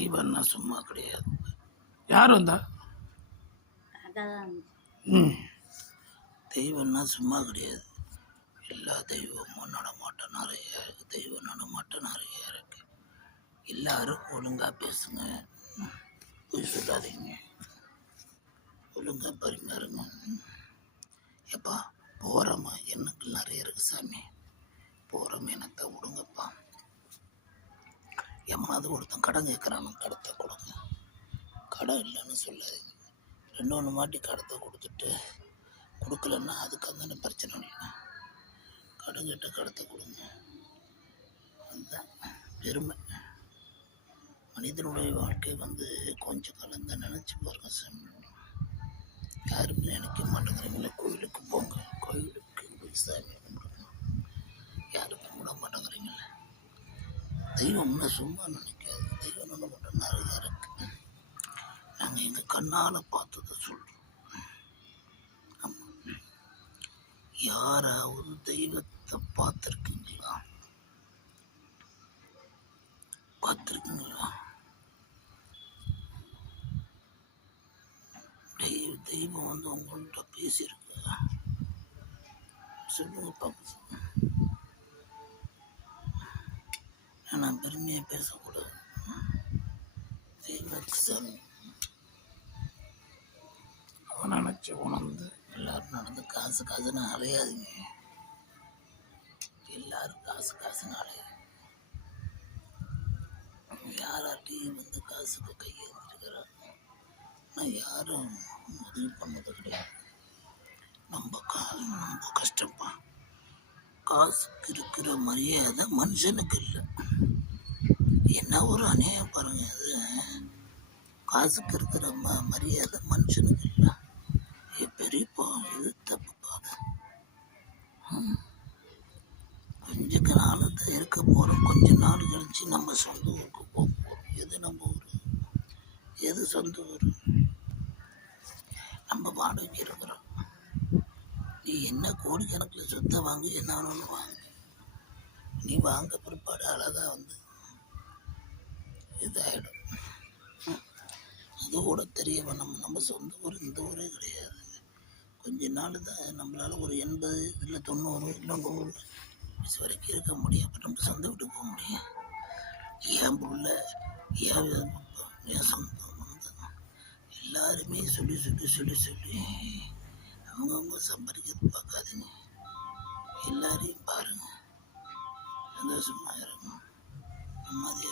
தெய்வம்னா சும்மா கிடையாது. யார் வந்தா? தெய்வம்னா சும்மா கிடையாது. எல்லா தெய்வமும் நடமாட்டம் நிறைய இருக்கு. தெய்வம் நடமாட்டம் நிறைய இருக்கு. எல்லாரும் ஒழுங்காக பேசுங்க, போய் சொல்லாதீங்க, ஒழுங்காக பரிமாறுங்க. எப்பா போகிறோமா எண்ணங்கள் நிறைய இருக்கு சாமி, போகிறோம் எண்ணத்தை விடுங்கப்பா. எவனாவது ஒருத்தன் கடன் கேட்குறானு கடத்தை கொடுங்க. கடன் இல்லைன்னு சொல்லாதீங்க. 2 மாட்டி கடத்தை கொடுத்துட்டு கொடுக்கலன்னா அதுக்கு அந்த பிரச்சனை இல்லைங்க. கடன் கேட்ட கடத்தை கொடுங்க. அதுதான் பெருமை. மனிதனுடைய வாழ்க்கை கொஞ்சம் காலம் தான் நினச்சி பாருங்க சாமி. யாருமே நினைக்க மாட்டேங்கிறீங்களே. கோயிலுக்கு போங்க, கோயிலுக்கு போய் சாமி கும்பிடுங்க, யாரும் கும்பிட மாட்டேங்கிறீங்களே. தெய்வம்னா சும்மா நினைக்காது. தெய்வம் மட்டும் நிறைய இருக்கு. நாங்கள் எங்கள் கண்ணால் பார்த்ததை சொல்கிறோம். யாராவது தெய்வத்தை பார்த்துருக்கீங்களா? தெய்வம் உங்கள்கிட்ட பேசியிருக்கு சொல்லுங்க பார்க்க. நான் பெருமையாக பேசக்கூடாது. சாமி அவன் நினச்சி உணர்ந்து எல்லாரும் நடந்து காசு காசுன்னு அலையாதீங்க. எல்லாரும் காசு காசுன்னு அலையாது. யார்கிட்டையும் காசுக்கு கையெழுந்திருக்கிறாங்க. நான் யாரும் உதவி பண்ணது கிடையாது. நம்ம கஷ்டப்பா. காசுக்கு இருக்கிற மரியாதை மனுஷனுக்கு இல்லை. என்ன ஒரு அநியாயம் பாருங்க. அது காசுக்கு இருக்கிற மரியாதை மனுஷனுக்கு இல்லை. பெரியப்பா இது தப்புப்பா. கொஞ்ச நாள் தான் இருக்க போகிறோம். கொஞ்ச நாள் கழிச்சு நம்ம சொந்த ஊருக்கு போக போகிறோம். எது நம்ம ஊர்? எது சொந்த ஊர்? நம்ம வாடகைக்கு இருக்கிறோம். நீ என்ன கோடிக்கணக்கில் சொத்தை வாங்கி என்ன ஒன்று வாங்க. நீ வாங்க பிற்பாடு அழகாக இதாகிடும். அது கூட தெரிய நம்ம சொந்த ஊர் இந்த ஊரே கிடையாது. கொஞ்ச நாள் தான் நம்மளால் ஒரு 80 இல்லை 90 இல்லை 100 வயசு வரைக்கும் இருக்க முடியும். அப்போ நம்ம சொந்த வீட்டுக்கு போக முடியும். என் புள்ள என் சொந்தம் எல்லாருமே சொல்லி அவங்கவுங்க சம்பாதிக்கிறது பார்க்காதீங்க. எல்லாரையும் பாருங்க, சந்தோஷமாக இருங்க, நிம்மதியாக